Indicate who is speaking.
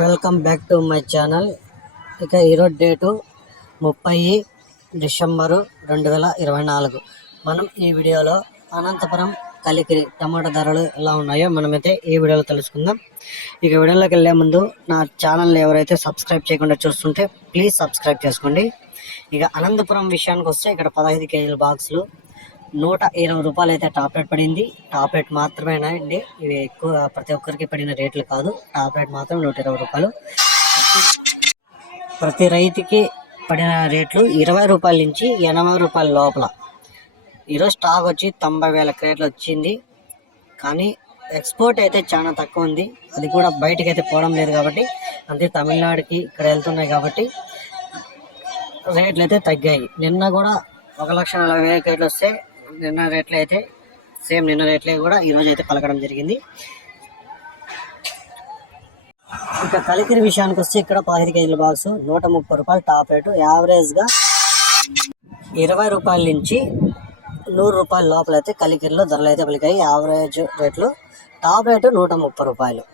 Speaker 1: Welcome back to my channel. ఇక ఈరోజు date ముప్పై డిసెంబరు రెండు వేల ఇరవై నాలుగు. మనం ఈ వీడియోలో అనంతపురం కలికిరి టమాటా ధరలు ఎలా ఉన్నాయో మనమైతే ఈ వీడియోలో తెలుసుకుందాం. ఇక వీడియోలోకి వెళ్ళే ముందు నా ఛానల్ ఎవరైతే సబ్స్క్రైబ్ చేయకుండా చూస్తుంటే ప్లీజ్ సబ్స్క్రైబ్ చేసుకోండి. ఇక అనంతపురం విషయానికి వస్తే ఇక్కడ పదహైదు కేజీల బాక్సులు నూట ఇరవై రూపాయలు అయితే టాప్ రేట్ పడింది. టాప్ రేట్ మాత్రమేనా అండి? ఇవి ఎక్కువ ప్రతి ఒక్కరికి పడిన రేట్లు కాదు. టాప్ రేట్ మాత్రం నూట ఇరవై రూపాయలు. ప్రతి రైతుకి పడిన రేట్లు ఇరవై రూపాయల నుంచి ఎనభై రూపాయల లోపల. ఈరోజు స్టాక్ వచ్చి తొంభై వేల క్రేట్లు వచ్చింది. కానీ ఎక్స్పోర్ట్ అయితే చాలా తక్కువ ఉంది. అది కూడా బయటకు అయితే పోవడం లేదు కాబట్టి అంతే తమిళనాడుకి ఇక్కడ వెళ్తున్నాయి కాబట్టి రేట్లు అయితే తగ్గాయి. నిన్న కూడా ఒక లక్ష నలభై వేల రేట్లు వస్తే నిన్న రేట్లు అయితే సేమ్ నిన్న రేట్లే కూడా ఈరోజు అయితే పలకడం జరిగింది. ఇక కలికిరి విషయానికి వస్తే ఇక్కడ పదిహేను కేజీల బాక్స్ నూట ముప్పై రూపాయలు టాప్ రేటు. యావరేజ్గా ఇరవై రూపాయల నుంచి నూరు రూపాయల లోపల అయితే కలికిరిలో ధరలు అయితే పలికాయి. యావరేజ్ రేట్లు టాప్ రేటు నూట ముప్పై రూపాయలు.